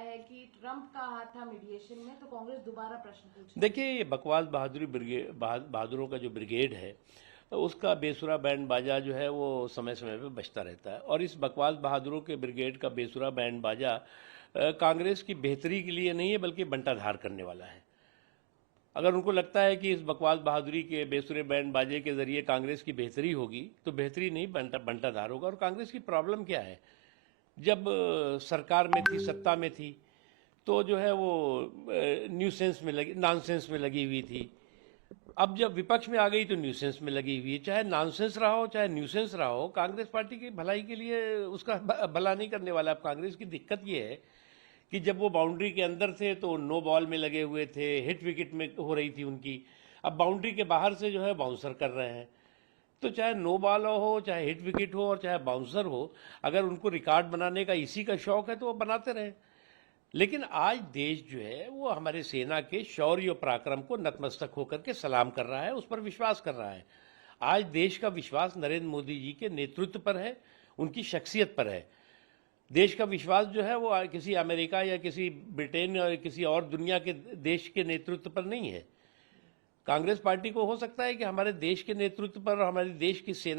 है कि ट्रंप का हाथ था मीडिएशन में, तो कांग्रेस दोबारा प्रश्न पूछ रही है। देखिए, ये बकवास बहादुरों का जो ब्रिगेड है, उसका बेसुरा बैंड बाजा जो है वो समय समय पे बजता रहता है। और इस बकवास बहादुरों के ब्रिगेड का बेसुरा बैंड बाजा कांग्रेस की बेहतरी के लिए नहीं है, बल्कि बंटाधार करने वाला है। अगर उनको लगता है कि इस बकवास बहादुरी के बेसुरे बैंड बाजे के जरिए कांग्रेस की बेहतरी होगी, तो बेहतरी नहीं, बंटाधार होगा। और कांग्रेस की प्रॉब्लम क्या है? जब सरकार में थी, सत्ता में थी, तो जो है वो न्यूसेंस में लगी, नॉनसेंस में लगी हुई थी। अब जब विपक्ष में आ गई तो न्यूसेंस में लगी हुई है। चाहे नॉनसेंस रहा हो, चाहे न्यूसेंस रहा हो, कांग्रेस पार्टी की भलाई के लिए उसका भला नहीं करने वाला। अब कांग्रेस की दिक्कत ये है कि जब वो बाउंड्री के अंदर थे तो नो बॉल में लगे हुए थे, हिट विकेट में हो रही थी उनकी। अब बाउंड्री के बाहर से जो है बाउंसर कर रहे हैं। तो चाहे नो बॉल हो, चाहे हिट विकेट हो और चाहे बाउंसर हो, अगर उनको रिकॉर्ड बनाने का इसी का शौक है तो वो बनाते रहे। लेकिन आज देश जो है वो हमारे सेना के शौर्य और पराक्रम को नतमस्तक होकर के सलाम कर रहा है, उस पर विश्वास कर रहा है। आज देश का विश्वास नरेंद्र मोदी जी के नेतृत्व पर है, उनकी शख्सियत पर है। देश का विश्वास जो है वो किसी अमेरिका या किसी ब्रिटेन या किसी और दुनिया के देश के नेतृत्व पर नहीं है। कांग्रेस पार्टी को हो सकता है कि हमारे देश के नेतृत्व पर और हमारे देश की सेना